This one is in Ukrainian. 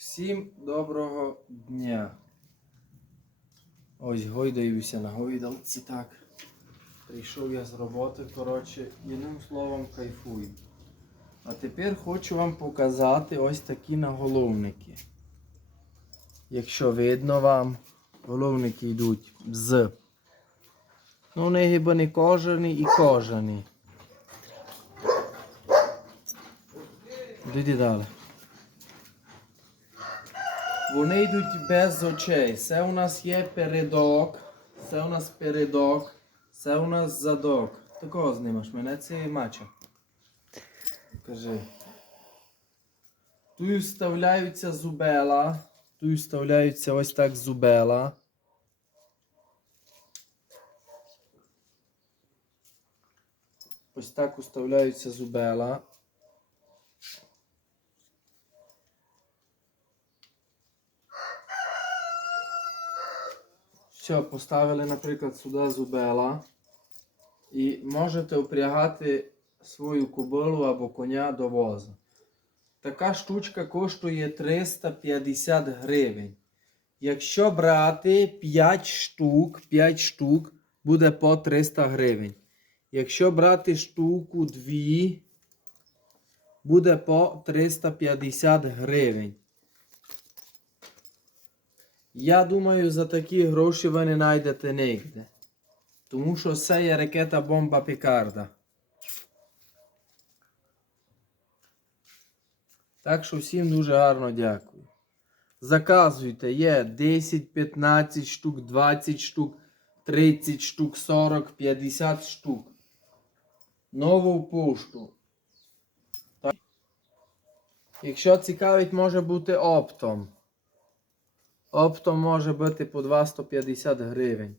Всім доброго дня. Ось гойдаюся на гойдалці так. Прийшов я з роботи, коротше, одним словом кайфую. А тепер хочу вам показати ось такі наголовники. Якщо видно вам, головники йдуть з. Ну, вони хіба не кожані і кожані. Йди далі. Вони йдуть без очей. Це у нас є передок. Це у нас передок. Це у нас задок. Ти кого знімаш? Мене це мача. Кажи. Тут вставляються зубела. Тут вставляються ось так зубела. Ось так уставляються зубела. Все, поставили, наприклад, сюди зубела. І можете впрягати свою кобилу або коня до воза. Така штучка коштує 350 гривень. Якщо брати 5 штук, 5 штук буде по 300 гривень. Якщо брати штуку 2, буде по 350 гривень. Я думаю, за такі гроші ви не знайдете нігде. Тому що це є ракета бомба Пікарда. Так що всім дуже гарно дякую. Заказуйте, є 10, 15 штук, 20 штук, 30 штук, 40, 50 штук. Нову пошту. Так. Якщо цікавить, може бути оптом. Оптом може бути по 250 гривень.